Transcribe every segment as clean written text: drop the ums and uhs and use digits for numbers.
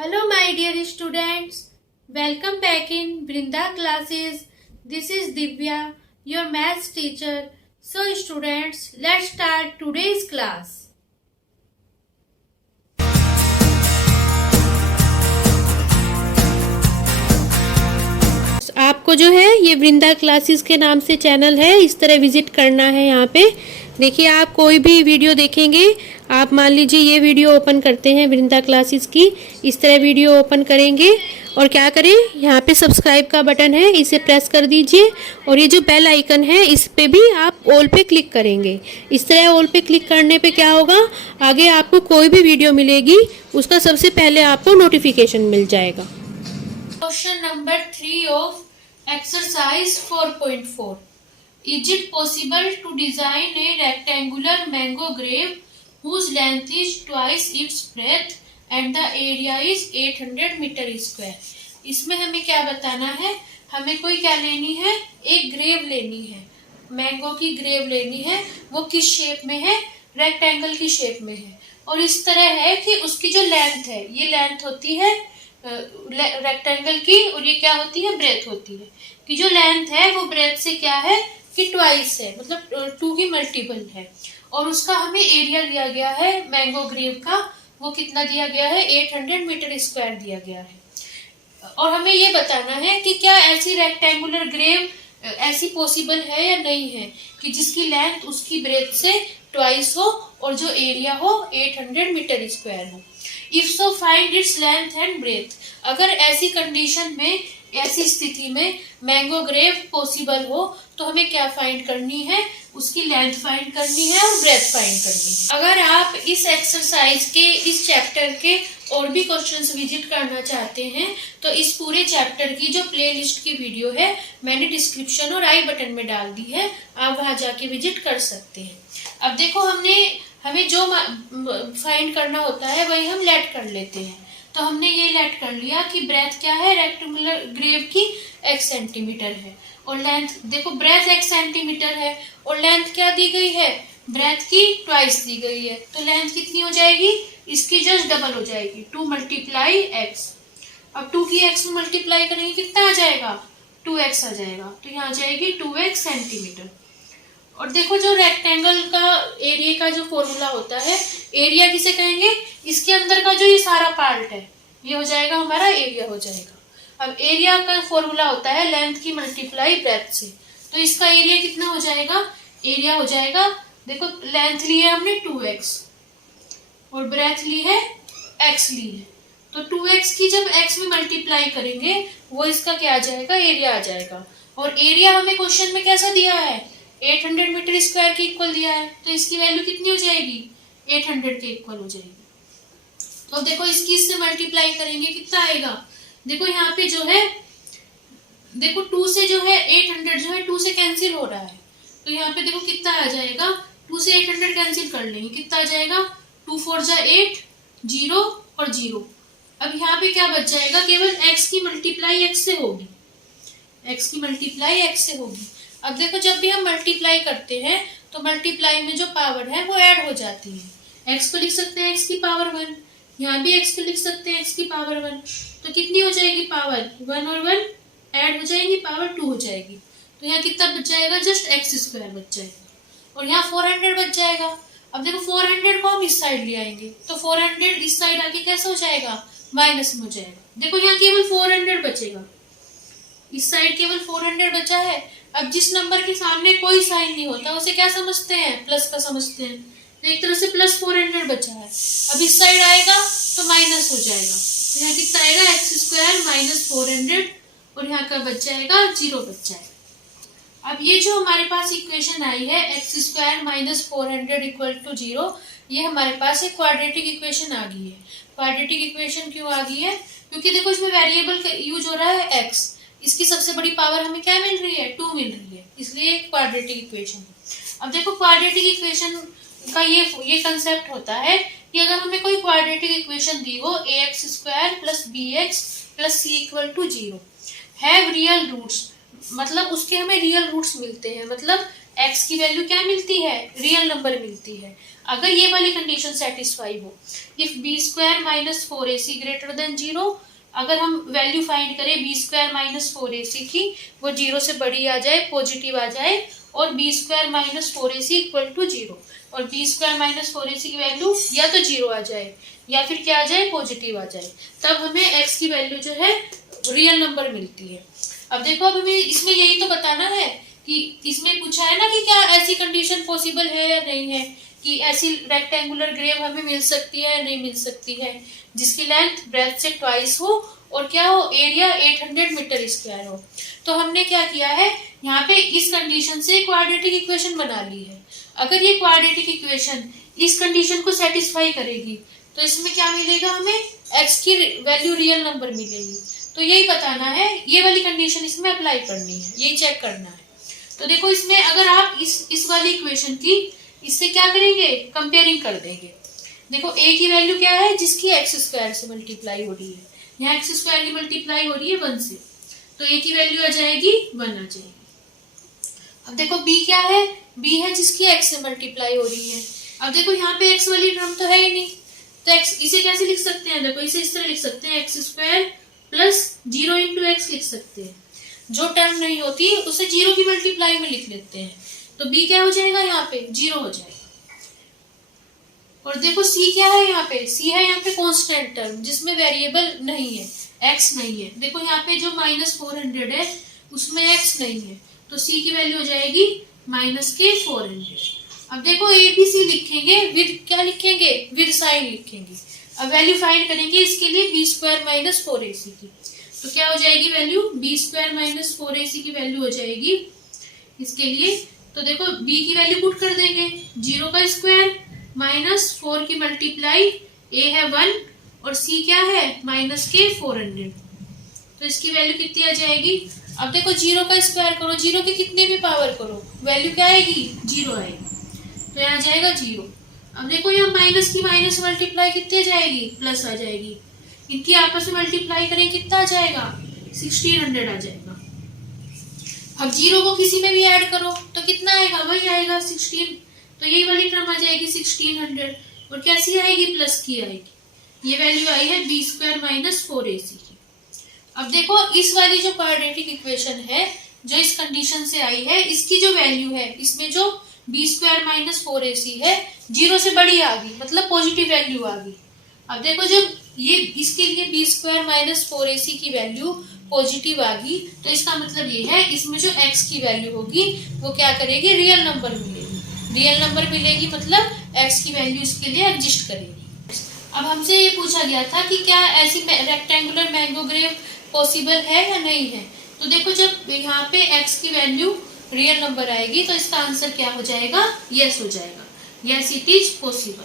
Hello my dear students, welcome back in Brinda classes. This is Divya, your maths teacher. So students, let's start today's class. आपको जो है ये वृंदा classes के नाम से channel है, इस तरह विजिट करना है। यहाँ पे देखिए, आप कोई भी वीडियो देखेंगे, आप मान लीजिए ये वीडियो ओपन करते हैं वृंदा क्लासेस की, इस तरह वीडियो ओपन करेंगे और क्या करें, यहाँ पे सब्सक्राइब का बटन है, इसे प्रेस कर दीजिए और ये जो बेल आइकन है इस पे भी आप ऑल पे क्लिक करेंगे। इस तरह ऑल पे क्लिक करने पे क्या होगा, आगे आपको कोई भी वीडियो मिलेगी उसका सबसे पहले आपको नोटिफिकेशन मिल जाएगा। Question number 3 of exercise 4.4. Is it possible to design a rectangular mango grave whose length is twice its breadth and the area is 800 meter square? इसमें हमें क्या बताना है, हमें कोई क्या लेनी है, एक ग्रेव लेनी है, मैंगो की ग्रेव लेनी है। वो किस शेप में है, रेक्टेंगल की शेप में है और इस तरह है कि उसकी जो लेंथ है, ये लेंथ होती है रेक्टेंगल की और ये क्या होती है, ब्रेथ होती है। कि जो लेंथ है वो ब्रेथ से क्या है कि ट्वाइस है, मतलब 2 की मल्टीपल है। और उसका हमें एरिया दिया गया है मैंगो ग्रेव का, वो कितना दिया गया है, 800 मीटर स्क्वायर दिया गया है। और हमें ये बताना है कि क्या ऐसी रेक्टेंगुलर ग्रेव ऐसी पॉसिबल है या नहीं है कि जिसकी लेंथ उसकी ब्रेथ से ट्वाइस हो और जो एरिया हो 800 मीटर स्क्वायर हो। If so find its length and breadth. अगर ऐसी कंडीशन में, ऐसी स्थिति में मैंगो ग्रेव पॉसिबल हो तो हमें क्या फाइंड करनी है, उसकी लेंथ फाइंड करनी है और ब्रेथ फाइंड करनी है। अगर आप इस एक्सरसाइज के, इस चैप्टर के और भी क्वेश्चंस विजिट करना चाहते हैं तो इस पूरे चैप्टर की जो प्लेलिस्ट की वीडियो है मैंने डिस्क्रिप्शन और आई बटन में डाल दी है, आप वहां जाके विजिट कर सकते हैं। अब देखो, हमें जो फाइंड करना होता है वही हम लेट कर लेते हैं। तो हमने ये लेट कर लिया कि ब्रेथ क्या है रेक्टेंगुलर ग्रेव की, x सेंटीमीटर है और लेंथ देखो, ब्रेथ x सेंटीमीटर है और लेंथ क्या दी गई है, ब्रेथ की ट्वाइस दी गई है। तो लेंथ कितनी हो जाएगी, इसकी जस्ट डबल हो जाएगी, 2 मल्टीप्लाई x। अब 2 की x में मल्टीप्लाई करेंगे कितना आ जाएगा, 2x आ जाएगा। तो यहाँ आ जाएगी 2x सेंटीमीटर। और देखो, जो रेक्टेंगल का एरिया का जो फॉर्मूला होता है, एरिया किसे कहेंगे, इसके अंदर का जो ये सारा पार्ट है ये हो जाएगा हमारा एरिया हो जाएगा। अब एरिया का फॉर्मूला होता है लेंथ की मल्टीप्लाई ब्रेथ से, तो इसका एरिया कितना हो जाएगा, एरिया हो जाएगा, देखो लेंथ ली है हमने 2x और ब्रेथ ली है x ली है, तो 2x की जब x में मल्टीप्लाई करेंगे वो इसका क्या आ जाएगा, एरिया आ जाएगा। और एरिया हमें क्वेश्चन में कैसा दिया है, 800 मीटर स्क्वायर के इक्वल दिया है, तो इसकी वैल्यू कितनी हो जाएगी, 800 के इक्वल हो जाएगी। तो देखो, इसकी इससे मल्टीप्लाई करेंगे कितना आएगा, देखो यहाँ पे जो है, देखो 2 से जो है 800 जो है 2 से कैंसिल हो रहा है, तो यहाँ पे देखो कितना आ जाएगा, 2 से 800 कैंसिल कर लेंगे, कितना आ जाएगा, 2 4 जा 8, 0 और 0। अब यहाँ पे क्या बच जाएगा, केवल x की मल्टीप्लाई x से होगी, x की मल्टीप्लाई x से होगी। अब देखो, जब भी हम मल्टीप्लाई करते हैं तो मल्टीप्लाई में जो पावर है वो ऐड हो जाती है। x को लिख सकते हैं x की पावर 1, यहाँ भी x को लिख सकते हैं x की पावर 1, तो कितनी हो जाएगी पावर, 1 और 1 ऐड हो जाएगी, पावर 2 हो जाएगी। तो यहाँ कितना बच जाएगा, जस्ट x स्क्वायर बच जाएगा और यहाँ 400 बच जाएगा। अब देखो 400 को हम इस साइड ले आएंगे तो 400 इस साइड आके कैसा हो जाएगा, माइनस में हो जाएगा। देखो यहाँ केवल 400 बचेगा, इस साइड केवल 400 बचा है। अब जिस नंबर के सामने कोई साइन नहीं होता उसे क्या समझते हैं, प्लस का समझते हैं, तो एक तरह से प्लस 400 बचा है। अब इस साइड आएगा तो माइनस हो जाएगा, तो यहाँ कितना आएगा, एक्स स्क्वायर माइनस 400 और यहाँ का बच जाएगा 0 बच जाएगा। अब ये जो हमारे पास इक्वेशन आई है x square minus 400 equal to 0, ये हमारे पास एक क्वाड्रेटिक इक्वेशन आ गई है। क्वाड्रेटिक इक्वेशन क्यों आ गई है, क्योंकि देखो इसमें वेरिएबल यूज हो रहा है x, इसकी सबसे बड़ी पावर हमें क्या मिल रही है, 2 मिल रही है, इसलिए क्वाड्रेटिक इक्वेशन। अब देखो, क्वाड्रेटिक इक्वेशन का ये कंसेप्ट होता है कि अगर हमें कोई क्वाड्रेटिक इक्वेशन दी हो ax square plus bx plus c equal to 0, have real roots, मतलब उसके हमें रियल रूट्स मिलते हैं, मतलब x की वैल्यू क्या मिलती है, रियल नंबर मिलती है। अगर ये वाली कंडीशन सेटिस्फाई हो, if B square minus 4ac greater than 0, अगर हम वैल्यू फाइंड करें बी स्क्वायर माइनस 4ac की, वो 0 से बड़ी आ जाए, पॉजिटिव आ जाए, और B square minus 4ac equal to 0, और बी स्क्वायर माइनस 4ac की वैल्यू या तो 0 आ जाए या फिर क्या आ जाए, पॉजिटिव आ जाए, तब हमें x की वैल्यू जो है रियल नंबर मिलती है। अब देखो, अब हमें इसमें यही तो बताना है कि इसमें पूछा है ना कि क्या ऐसी कंडीशन पॉसिबल है या नहीं है, कि ऐसी रेक्टेंगुलर ग्रेव हमें मिल सकती है या नहीं मिल सकती है, जिसकी लेंथ ब्रेथ से ट्वाइस हो और क्या हो, एरिया 800 मीटर स्क्वायर हो। तो हमने क्या किया है, यहाँ पे इस कंडीशन से क्वाड्रेटिक इक्वेशन बना ली है। अगर ये क्वाड्रेटिक इक्वेशन इस कंडीशन को सेटिस्फाई करेगी तो इसमें क्या मिलेगा, हमें x की वैल्यू रियल नंबर मिलेगी। तो यही बताना है, ये वाली कंडीशन इसमें अप्लाई करनी है, यही चेक करना है। तो देखो, इसमें अगर आप इस वाली इक्वेशन की इससे क्या करेंगे, कंपेयरिंग कर देंगे। देखो a की वैल्यू क्या है, जिसकी x स्क्वायर से मल्टीप्लाई हो रही है, यहाँ x स्क्वायर की मल्टीप्लाई हो रही है 1 से, तो a की वैल्यू आ जाएगी 1 आ जाएगी। अब देखो b क्या है, b है जिसकी x से मल्टीप्लाई हो रही है। अब देखो यहाँ पे x वाली टर्म तो है ही नहीं, तो x इसे कैसे लिख सकते हैं, देखो इसे इस तरह लिख सकते हैं, x square plus 0 into x लिख सकते हैं। जो टर्म नहीं होती उसे 0 की मल्टीप्लाई में लिख लेते हैं, तो b क्या हो जाएगा, यहाँ पे 0 हो जाएगा। और देखो c क्या है, यहाँ पे c है यहाँ पे कांस्टेंट टर्म, जिसमें वेरिएबल नहीं है, x नहीं है। देखो यहाँ पे जो -400 है उसमें x नहीं है, तो c की वैल्यू हो जाएगी -400। अब देखो a b c लिखेंगे विद क्या लिखेंगे, विद साइन लिखेंगे। अब वैल्यू फाइंड करेंगे इसके लिए b स्क्वायर माइनस 4ac की, तो क्या हो जाएगी value, b square minus 4ac की वैल्यू हो जाएगी इसके लिए। तो देखो b की वैल्यू पुट कर देंगे, 0 का स्क्वायर माइनस 4 की मल्टीप्लाई, a है 1 और c क्या है -400, तो इसकी वैल्यू कितनी आ जाएगी। अब देखो 0 का स्क्वायर करो, 0 की कितने भी पावर करो, वैल्यू क्या आएगी, 0 आएगी, तो यहाँ जाएगा 0। अब देखो यहाँ माइनस की माइनस मल्टीप्लाई कितने जाएगी, प्लस आ जाएगी, इनकी आपस में मल्टीप्लाई करें कितना आ जाएगा, 1600 आ जाएगा। अब 0 को किसी में भी ऐड करो तो कितना आएगा, वही आएगा 16, तो यही वाली टर्म आ जाएगी 1600, और कैसी आएगी, प्लस की आएगी। ये वैल्यू आई है b स्क्वायर माइनस 4ac की। अब देखो इस वाली जो क्वाड्रेटिक इक्वेशन है जो इस कंडीशन से आई है, इसकी जो वैल्यू है, इसमें जो b स्क्वायर माइनस 4ac है 0 से बड़ी आ गई, मतलब पॉजिटिव वैल्यू आ गई। अब देखो जब ये इसके लिए b स्क्वायर माइनस 4ac की वैल्यू पॉजिटिव आ गई, तो इसका मतलब ये है इसमें जो x की वैल्यू होगी वो क्या करेगी, रियल नंबर मिलेगी। रियल नंबर मिलेगी मतलब x की वैल्यू इसके लिए एग्जिस्ट करेगी। अब हमसे ये पूछा गया था कि क्या ऐसी रेक्टेंगुलर मैंगो ग्रेव पॉसिबल है या नहीं है। तो देखो जब यहाँ पे x की वैल्यू रियल नंबर आएगी तो इसका आंसर क्या हो जाएगा, यस हो जाएगा, यस इट इज पॉसिबल।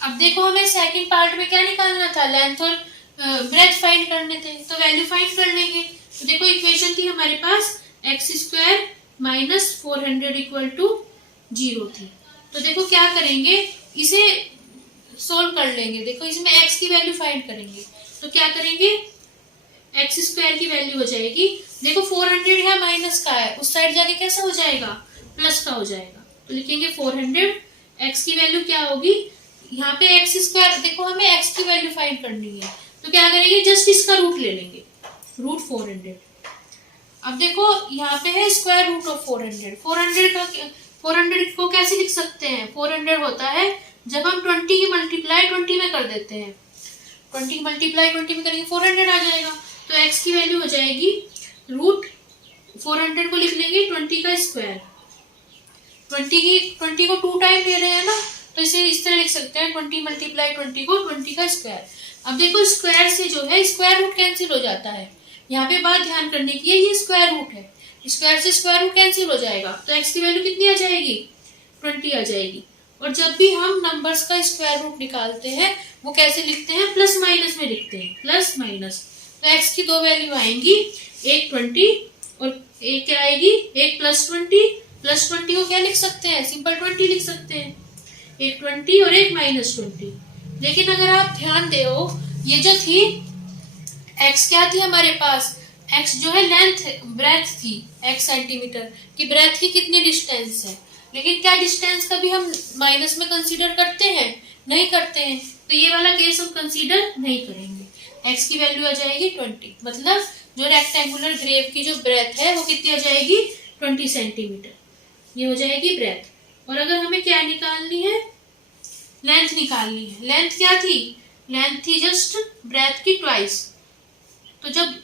अब देखो हमें सेकंड पार्ट में क्या निकालना था, लेंथ और ब्रेथ फाइंड करने थे, तो वैल्यू फाइंड कर लेंगे। तो देखो इक्वेशन थी हमारे पास X square minus 400 equal to 0 थी। तो देखो क्या करेंगे, इसे सोल्व कर लेंगे। देखो इसमें x की वैल्यू फाइंड करेंगे, तो क्या करेंगे, एक्स स्क्वायर की वैल्यू हो जाएगी, देखो 400 है माइनस का है, उस साइड जाके कैसा हो जाएगा, प्लस का हो जाएगा, तो लिखेंगे 400। x की वैल्यू क्या होगी, यहाँ पे एक्स स्क्वायर, देखो हमें x की वैल्यू फाइंड करनी है, तो क्या करेंगे, जस्ट इसका रूट ले लेंगे, रूट 400। अब देखो यहाँ पे है स्क्वायर रूट ऑफ 400, 400 को कैसे लिख सकते हैं, 400 होता है जब हम 20 की मल्टीप्लाई 20 में कर देते हैं, 20 की मल्टीप्लाई 20 में करेंगे 400 आ जाएगा। तो x की वैल्यू हो जाएगी रूट 400 को लिख लेंगे 20 का स्क्वायर, 20 को 2 टाइम ले रहे हैं ना, तो इसे इस तरह लिख सकते हैं 20 मल्टीप्लाई 20 को 20 का स्क्वायर। अब देखो स्क्वायर से जो है स्क्वायर रूट कैंसिल हो जाता है, यहाँ पे बात ध्यान करने की है, ये स्क्वायर रूट है, स्क्वायर से स्क्वायर रूट कैंसिल हो जाएगा, तो x की वैल्यू कितनी आ जाएगी, 20 आ जाएगी। और जब भी हम नंबर्स का स्क्वायर रूट निकालते हैं वो कैसे लिखते हैं, प्लस माइनस में लिखते हैं, प्लस माइनस। तो x की दो वैल्यू आएंगी, एक 20 और एक क्या आएगी, एक प्लस 20। प्लस 20 को क्या लिख सकते हैं, सिंपल 20 लिख सकते हैं, एक 20 और एक -20। लेकिन अगर आप ध्यान दो, ये जो थी x क्या थी हमारे पास, x जो है लेंथ ब्रेथ थी x सेंटीमीटर की, ब्रेथ की कितनी डिस्टेंस है, लेकिन क्या डिस्टेंस कभी हम माइनस में कंसीडर करते हैं, नहीं करते हैं, तो ये वाला केस हम कंसीडर नहीं करेंगे। x की वैल्यू आ जाएगी 20, मतलब जो रेक्टेंगुलर ग्रेव की जो ब्रेथ है वो कितनी आ जाएगी 20 सेंटीमीटर, ये हो जाएगी ब्रेथ। और अगर हमें क्या निकालनी है, लेंथ निकालनी है। लेंथ क्या थी, लेंथ थी जस्ट ब्रेथ की ट्वाइस, तो जब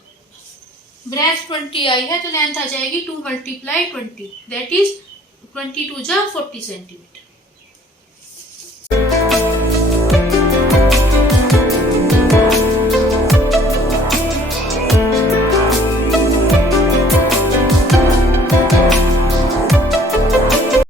ब्रेथ 20 आई है तो लेंथ आ जाएगी 2 × 20 दैट इज 20 × 40 सेंटीमीटर।